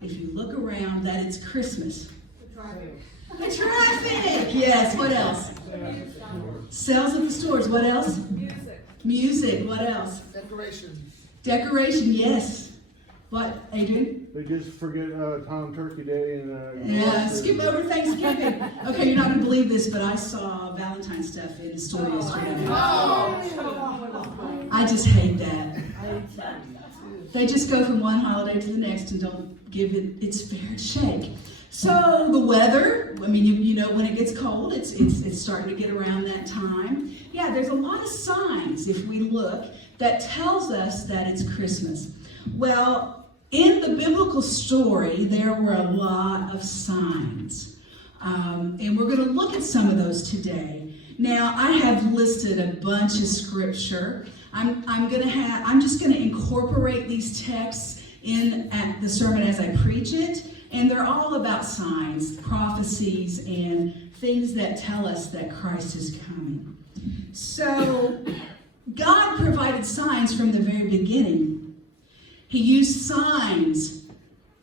if you look around, that it's Christmas. The traffic! Yes, what else? Sales at the stores. What else? Music. What else? Decoration, yes. What, Adrian? They just forget Tom Turkey Day and yeah, skip over Thanksgiving. Okay, you're not going to believe this, but I saw Valentine's stuff in the store yesterday. I just hate that. They just go from one holiday to the next and don't give it its fair shake. So the weather, I mean, you know, when it gets cold, it's starting to get around that time. Yeah, there's a lot of signs, if we look, that tells us that it's Christmas. Well, in the biblical story, there were a lot of signs. And we're going to look at some of those today. Now, I have listed a bunch of scripture. I'm just going to incorporate these texts in at the sermon as I preach it. And they're all about signs, prophecies, and things that tell us that Christ is coming. So, God provided signs from the very beginning. He used signs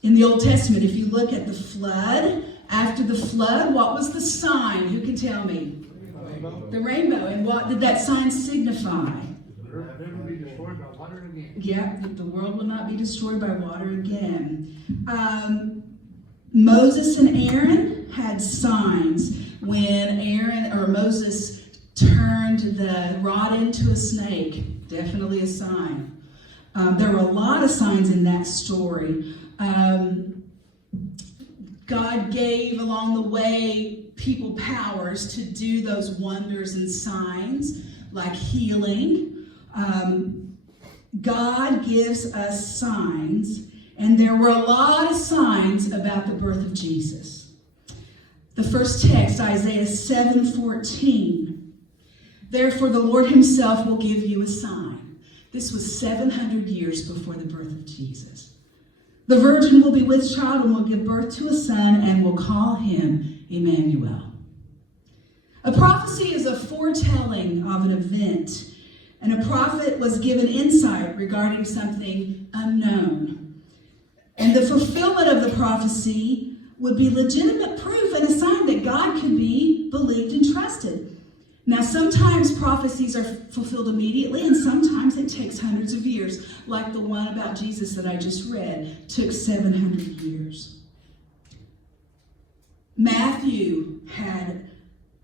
in the Old Testament. If you look at the flood, after the flood, what was the sign? Who can tell me? The rainbow. And what did that sign signify? Yeah, the world will not be destroyed by water again. Moses and Aaron had signs when Moses turned the rod into a snake. Definitely a sign. There were a lot of signs in that story. God gave along the way people powers to do those wonders and signs, like healing. God gives us signs, and there were a lot of signs about the birth of Jesus. The first text, Isaiah 7:14. Therefore the Lord himself will give you a sign. This was 700 years before the birth of Jesus. The virgin will be with child and will give birth to a son and will call him Emmanuel. A prophecy is a foretelling of an event, and a prophet was given insight regarding something unknown. And the fulfillment of the prophecy would be legitimate proof and a sign that God can be believed and trusted. Now, sometimes prophecies are fulfilled immediately, and sometimes it takes hundreds of years, like the one about Jesus that I just read took 700 years. Matthew had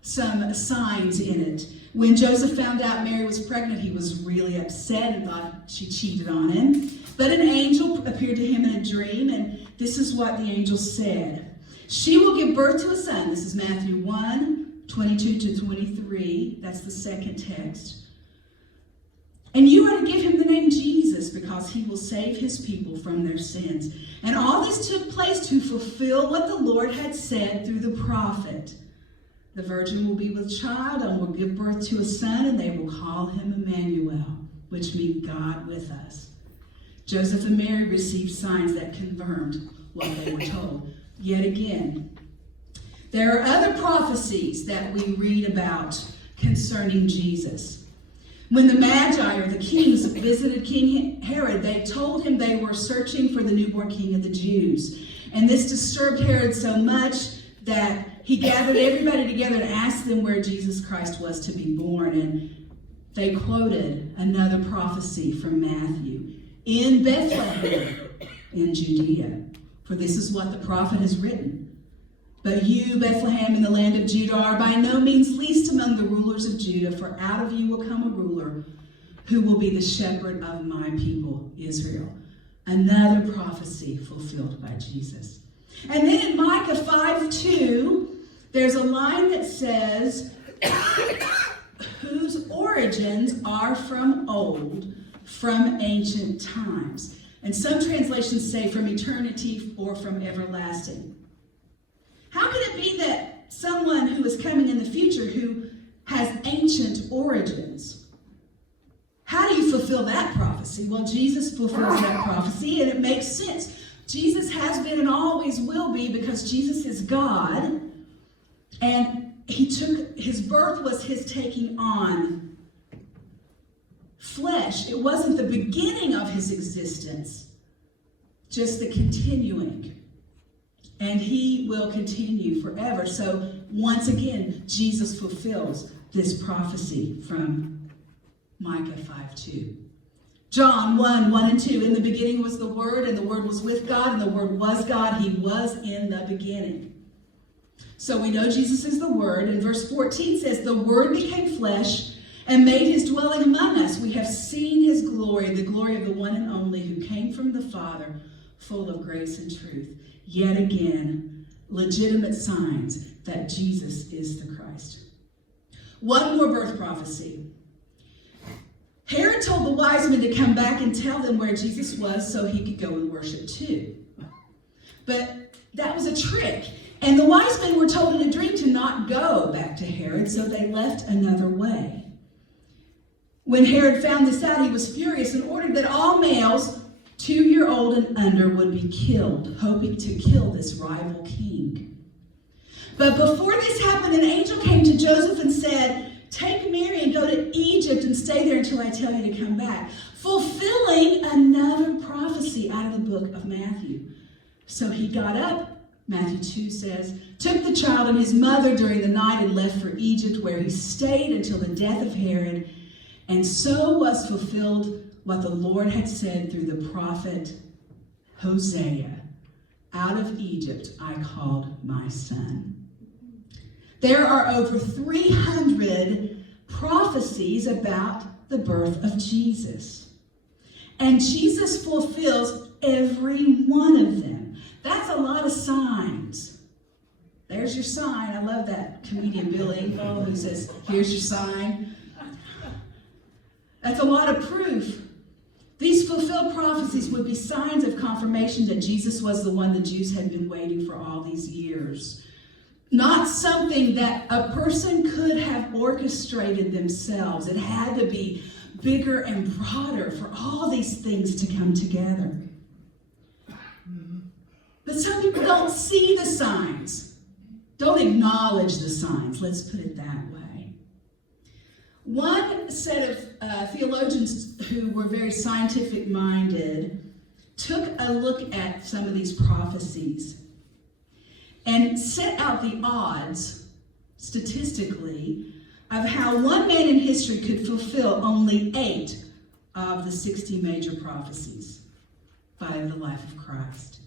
some signs in it. When Joseph found out Mary was pregnant, he was really upset and thought she cheated on him. But an angel appeared to him in a dream, and this is what the angel said. She will give birth to a son. This is Matthew 1:22-23. That's the second text. And you are to give him the name Jesus, because he will save his people from their sins. And all this took place to fulfill what the Lord had said through the prophet. The virgin will be with child and will give birth to a son, and they will call him Emmanuel, which means God with us. Joseph and Mary received signs that confirmed what they were told. Yet again, there are other prophecies that we read about concerning Jesus. When the Magi, or the kings, visited King Herod, they told him they were searching for the newborn king of the Jews. And this disturbed Herod so much that he gathered everybody together and asked them where Jesus Christ was to be born. And they quoted another prophecy from Matthew. In Bethlehem, in Judea. For this is what the prophet has written. But you, Bethlehem, in the land of Judah, are by no means least among the rulers of Judah, for out of you will come a ruler who will be the shepherd of my people, Israel. Another prophecy fulfilled by Jesus. And then in Micah 5:2, there's a line that says, whose origins are from old, from ancient times. And some translations say from eternity or from everlasting. How can it be that someone who is coming in the future who has ancient origins? How do you fulfill that prophecy? Well, Jesus fulfills that prophecy, and it makes sense. Jesus has been and always will be, because Jesus is God, and his birth was his taking on flesh. It wasn't the beginning of his existence, just the continuing. and he will continue forever. So once again, Jesus fulfills this prophecy from Micah 5:2. John 1:1-2. In the beginning was the Word, and the Word was with God, and the Word was God. He was in the beginning. So we know Jesus is the Word. And verse 14 says, the Word became flesh and made his dwelling among us. We have seen his glory, the glory of the one and only who came from the Father, full of grace and truth. Yet again, legitimate signs that Jesus is the Christ. One more birth prophecy. Herod told the wise men to come back and tell them where Jesus was so he could go and worship too. But that was a trick. And the wise men were told in a dream to not go back to Herod, so they left another way. When Herod found this out, he was furious and ordered that all males 2-year-old and under would be killed, hoping to kill this rival king. But before this happened, an angel came to Joseph and said, take Mary and go to Egypt and stay there until I tell you to come back, fulfilling another prophecy out of the book of Matthew. So he got up, Matthew 2 says, took the child and his mother during the night and left for Egypt, where he stayed until the death of Herod. And so was fulfilled what the Lord had said through the prophet Hosea, out of Egypt I called my son. There are over 300 prophecies about the birth of Jesus. And Jesus fulfills every one of them. That's a lot of signs. There's your sign. I love that comedian Billy who says, here's your sign. That's a lot of proof. These fulfilled prophecies would be signs of confirmation that Jesus was the one the Jews had been waiting for all these years. Not something that a person could have orchestrated themselves. It had to be bigger and broader for all these things to come together. But some people don't see the signs, don't acknowledge the signs. Let's put it that way. One set of theologians who were very scientific-minded took a look at some of these prophecies and set out the odds, statistically, of how one man in history could fulfill only 8 of the 60 major prophecies by the life of Christ.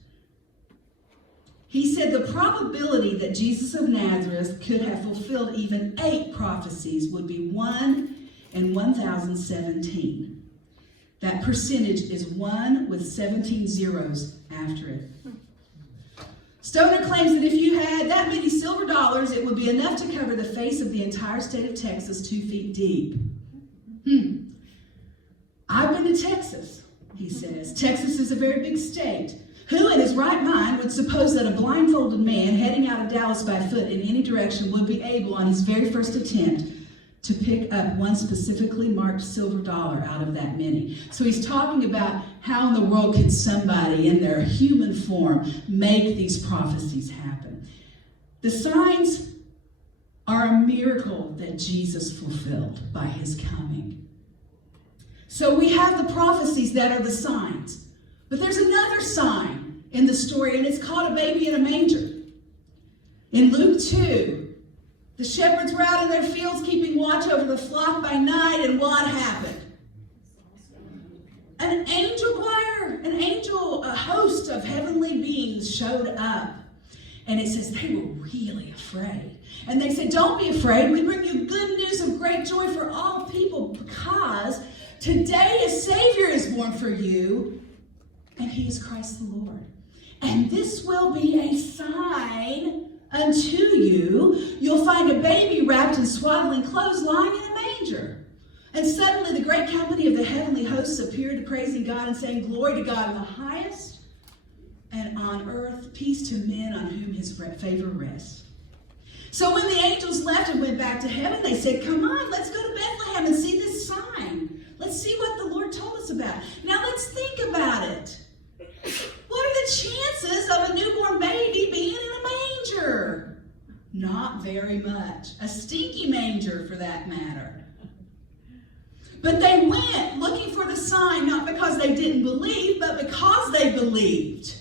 He said the probability that Jesus of Nazareth could have fulfilled even 8 prophecies would be 1 in 1,017. That percentage is 1 with 17 zeros after it. Stoner claims that if you had that many silver dollars, it would be enough to cover the face of the entire state of Texas 2 feet deep. I've been to Texas, he says. Texas is a very big state. Who in his right mind would suppose that a blindfolded man heading out of Dallas by foot in any direction would be able, on his very first attempt, to pick up one specifically marked silver dollar out of that many? So he's talking about how in the world can somebody in their human form make these prophecies happen. The signs are a miracle that Jesus fulfilled by his coming. So we have the prophecies that are the signs. But there's another sign in the story, and it's called a baby in a manger. In Luke 2, the shepherds were out in their fields keeping watch over the flock by night, and what happened? An angel choir, a host of heavenly beings showed up. And it says they were really afraid. And they said, don't be afraid. We bring you good news of great joy for all people, because today a Savior is born for you, and he is Christ the Lord. And this will be a sign unto you. You'll find a baby wrapped in swaddling clothes lying in a manger. And suddenly the great company of the heavenly hosts appeared, praising God and saying, glory to God in the highest, and on earth peace to men on whom his favor rests. So when the angels left and went back to heaven, they said, come on, let's go to Bethlehem and see this sign. Let's see what the Lord told us about. Now let's think about it. What are the chances of a newborn baby being in a manger? Not very much. A stinky manger, for that matter. But they went looking for the sign, not because they didn't believe, but because they believed.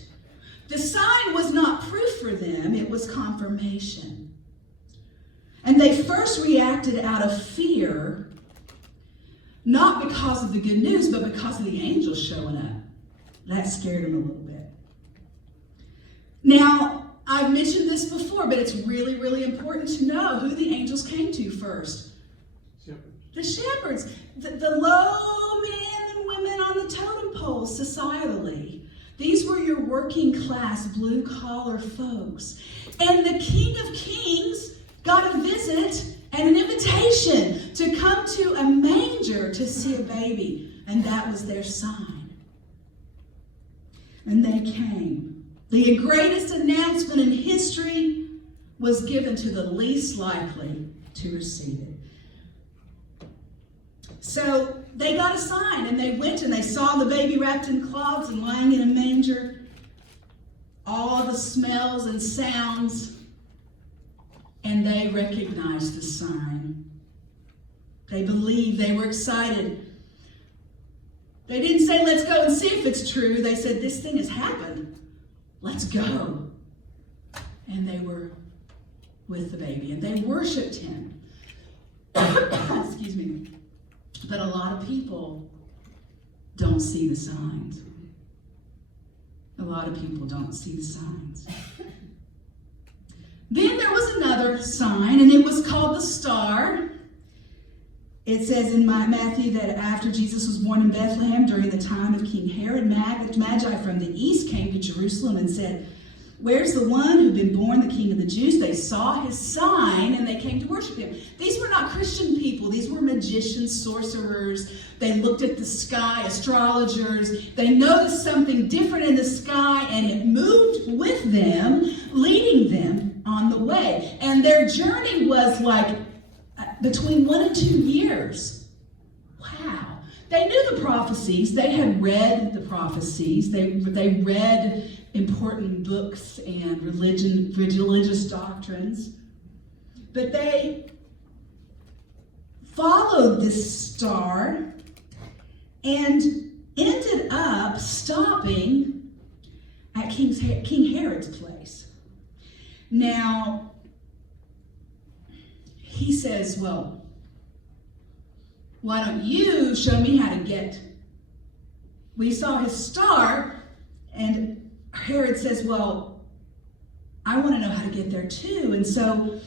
The sign was not proof for them, it was confirmation. And they first reacted out of fear, not because of the good news, but because of the angels showing up. That scared them a little bit. Now, I've mentioned this before, but it's really, really important to know who the angels came to first. Shepherds. The shepherds, the low men and women on the totem pole societally. These were your working class, blue collar folks. And the King of Kings got a visit and an invitation to come to a manger to see a baby. And that was their sign. And they came. The greatest announcement in history was given to the least likely to receive it. So they got a sign, and they went and they saw the baby wrapped in cloths and lying in a manger. All the smells and sounds, and they recognized the sign. They believed, they were excited. They didn't say, let's go and see if it's true. They said, this thing has happened. Let's go. And they were with the baby, and they worshiped him. Excuse me. But a lot of people don't see the signs. A lot of people don't see the signs. Then there was another sign, and it was called the star. It says in Matthew that after Jesus was born in Bethlehem during the time of King Herod, Magi from the east came to Jerusalem and said, where's the one who'd been born the King of the Jews? They saw his sign and they came to worship him. These were not Christian people. These were magicians, sorcerers. They looked at the sky, astrologers. They noticed something different in the sky, and it moved with them, leading them on the way. And their journey was like between 1 and 2 years. Wow. They knew the prophecies. They had read the prophecies. They read important books and religious doctrines. But they followed this star and ended up stopping at King Herod's place. Now, he says, well, why don't you show me how to get? We saw his star, and Herod says, well, I want to know how to get there too. And so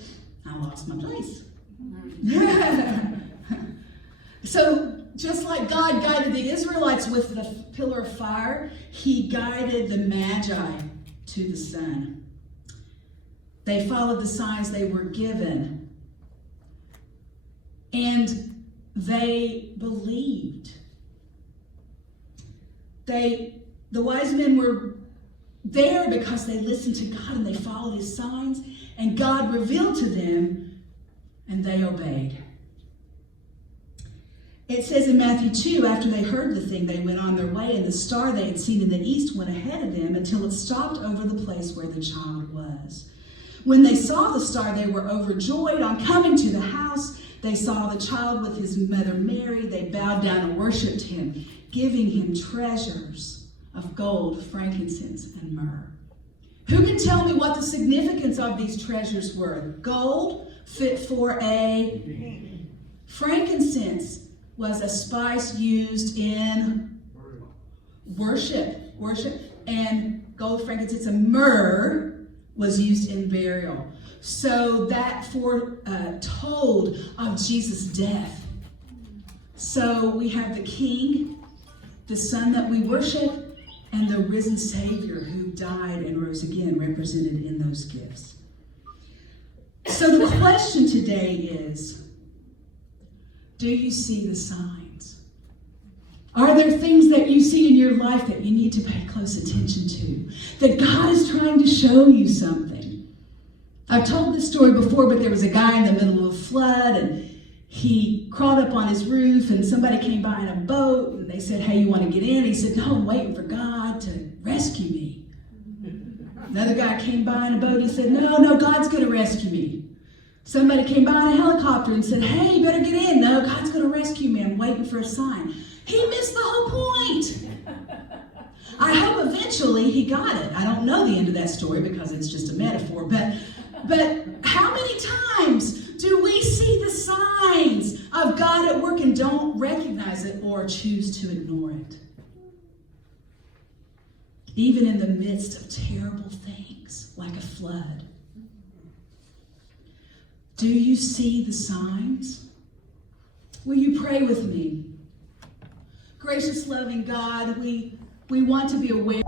I lost my place. So just like God guided the Israelites with the pillar of fire, he guided the Magi to the sun. They followed the signs they were given. And they believed. The wise men were there because they listened to God and they followed his signs, and God revealed to them, and they obeyed. It says in Matthew 2, after they heard the thing, they went on their way, and the star they had seen in the east went ahead of them until it stopped over the place where the child was. When they saw the star, they were overjoyed. On coming to the house, they saw the child with his mother Mary. They bowed down and worshipped him, giving him treasures of gold, frankincense, and myrrh. Who can tell me what the significance of these treasures were? Gold, fit for a frankincense, was a spice used in worship, and gold, frankincense, and myrrh was used in burial. So that foretold of Jesus' death. So we have the King, the Son that we worship, and the risen Savior who died and rose again, represented in those gifts. So the question today is, do you see the signs? Are there things that you see in your life that you need to pay close attention to? That God is trying to show you something? I've told this story before, but there was a guy in the middle of a flood, and he crawled up on his roof, and somebody came by in a boat, and they said, hey, you want to get in? He said, no, I'm waiting for God to rescue me. Another guy came by in a boat, he said, no, God's going to rescue me. Somebody came by in a helicopter and said, hey, you better get in. No, God's going to rescue me. I'm waiting for a sign. He missed the whole point. I hope eventually he got it. I don't know the end of that story because it's just a metaphor. But how many times do we see the signs of God at work and don't recognize it or choose to ignore it? Even in the midst of terrible things like a flood. Do you see the signs? Will you pray with me? Gracious, loving God, we want to be aware